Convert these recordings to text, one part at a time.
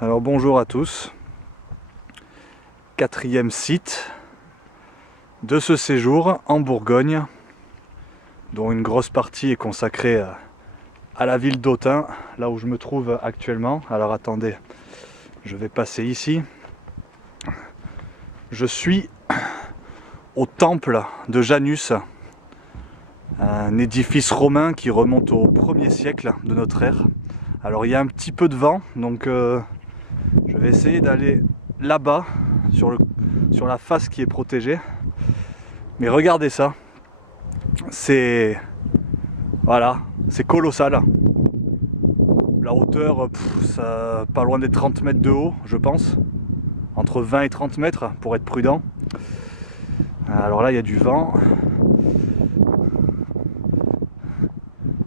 Alors bonjour à tous, quatrième site de ce séjour en Bourgogne, dont une grosse partie est consacrée à la ville d'Autun, là où je me trouve actuellement. Alors attendez, je vais passer ici. Je suis au temple de Janus, un édifice romain qui remonte au 1er siècle de notre ère. Alors il y a un petit peu de vent, donc je vais essayer d'aller là-bas, sur la face qui est protégée. Mais regardez ça, c'est colossal. La hauteur, ça, pas loin des 30 mètres de haut, je pense. Entre 20 et 30 mètres, pour être prudent. Alors là, il y a du vent.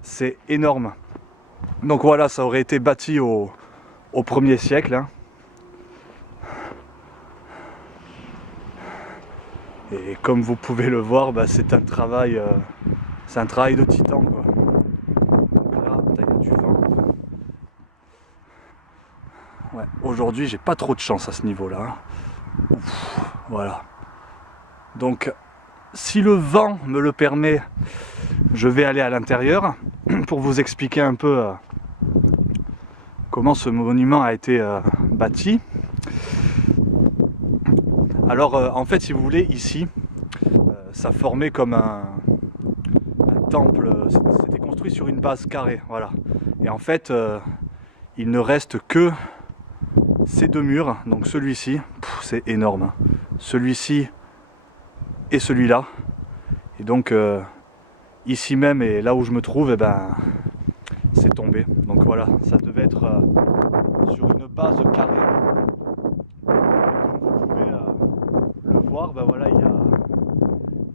C'est énorme. Donc voilà, ça aurait été bâti au 1er siècle. Hein. Et comme vous pouvez le voir, c'est un travail de titan, quoi. Donc là, il y a du vent. Ouais, aujourd'hui, j'ai pas trop de chance à ce niveau-là. Hein. Voilà. Donc, si le vent me le permet, je vais aller à l'intérieur pour vous expliquer un peu comment ce monument a été bâti. Alors en fait, si vous voulez, ici ça formait comme un temple, c'était construit sur une base carrée, voilà. Et en fait il ne reste que ces deux murs, donc celui-ci, c'est énorme, hein. Celui-ci et celui-là. Et donc ici même, et là où je me trouve, c'est tombé. Donc voilà, ça devait être sur une base carrée. Comme vous pouvez le voir, voilà, il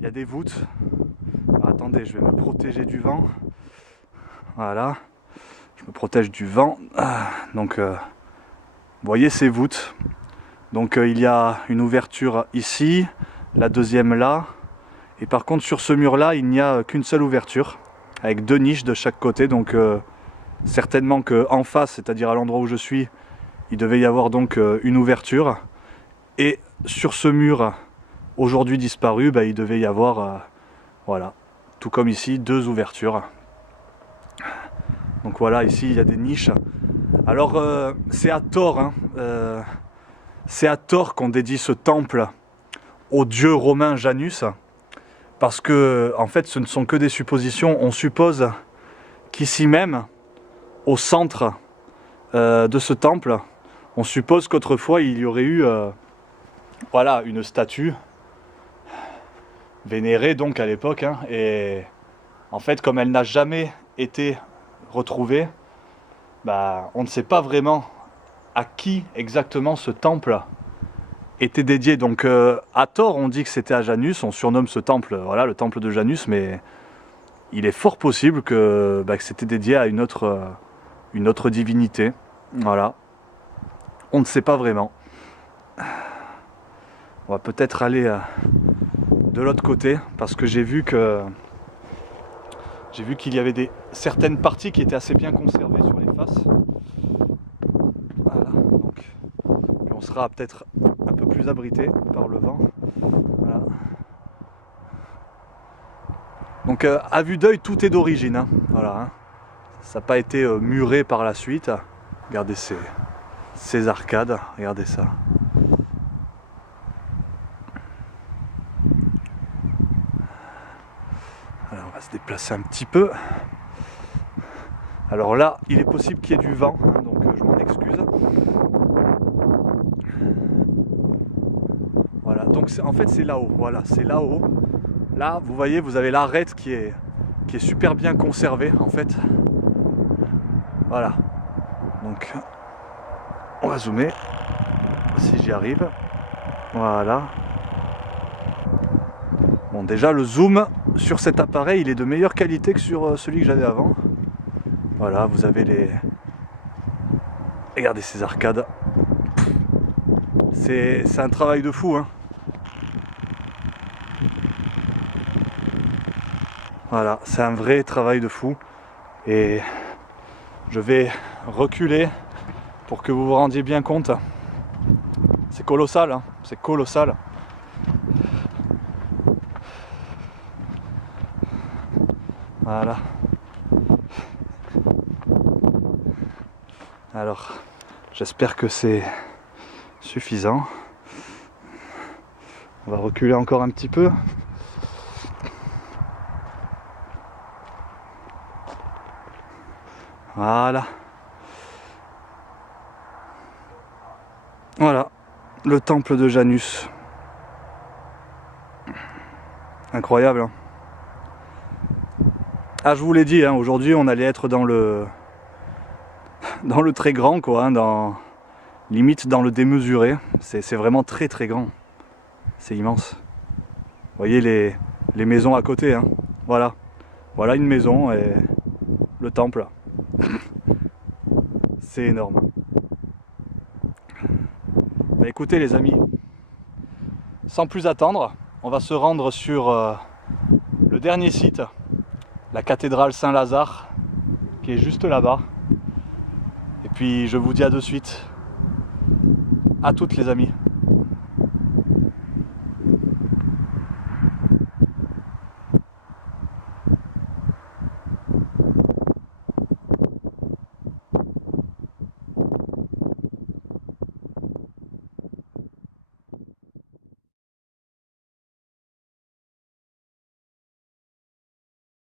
y a des voûtes. Alors, attendez, je vais me protéger du vent. Voilà, je me protège du vent. Donc, vous voyez ces voûtes. Donc il y a une ouverture ici, la deuxième là. Et par contre, sur ce mur-là, il n'y a qu'une seule ouverture, avec deux niches de chaque côté. Donc certainement qu'en face, c'est-à-dire à l'endroit où je suis, il devait y avoir donc une ouverture. Et sur ce mur, aujourd'hui disparu, il devait y avoir, voilà, tout comme ici, deux ouvertures. Donc voilà, ici il y a des niches. Alors c'est à tort, hein, c'est à tort qu'on dédie ce temple au dieu romain Janus, parce que en fait ce ne sont que des suppositions. On suppose qu'ici même, au centre de ce temple, on suppose qu'autrefois il y aurait eu voilà, une statue vénérée donc à l'époque, hein, et en fait comme elle n'a jamais été retrouvée, on ne sait pas vraiment à qui exactement ce temple était dédié. Donc à tort on dit que c'était à Janus, on surnomme ce temple, voilà, le temple de Janus, mais il est fort possible que c'était dédié à une autre divinité. Voilà, on ne sait pas vraiment. On va peut-être aller de l'autre côté, parce que j'ai vu qu'il y avait certaines parties qui étaient assez bien conservées sur les faces. Voilà, donc on sera peut-être un peu plus abrité par le vent. Voilà. Donc à vue d'œil, tout est d'origine, hein. Voilà, hein. Ça n'a pas été muré par la suite. Regardez ces arcades, regardez ça. Alors on va se déplacer un petit peu. Alors là, il est possible qu'il y ait du vent, hein, donc je m'en excuse. Voilà, donc en fait c'est là-haut, voilà, c'est là-haut. Là, vous voyez, vous avez l'arête qui est super bien conservée en fait. Voilà. Donc on va zoomer, si j'y arrive. Voilà. Bon, déjà le zoom sur cet appareil, il est de meilleure qualité que sur celui que j'avais avant. Voilà, vous avez regardez ces arcades. C'est un travail de fou, hein. Voilà, c'est un vrai travail de fou. Et je vais reculer pour que vous vous rendiez bien compte. C'est colossal, hein, c'est colossal. Voilà. Alors, j'espère que c'est suffisant. On va reculer encore un petit peu. Voilà. Voilà, le temple de Janus. Incroyable, hein. Ah, je vous l'ai dit, hein, aujourd'hui on allait être dans le très grand, quoi, hein, limite dans le démesuré. C'est vraiment très très grand. C'est immense. Vous voyez les maisons à côté, hein. Voilà. Voilà une maison et le temple. C'est énorme. Bah, écoutez les amis, sans plus attendre, on va se rendre sur le dernier site, la cathédrale Saint-Lazare, qui est juste là-bas. Et puis je vous dis à de suite. À toutes les amis.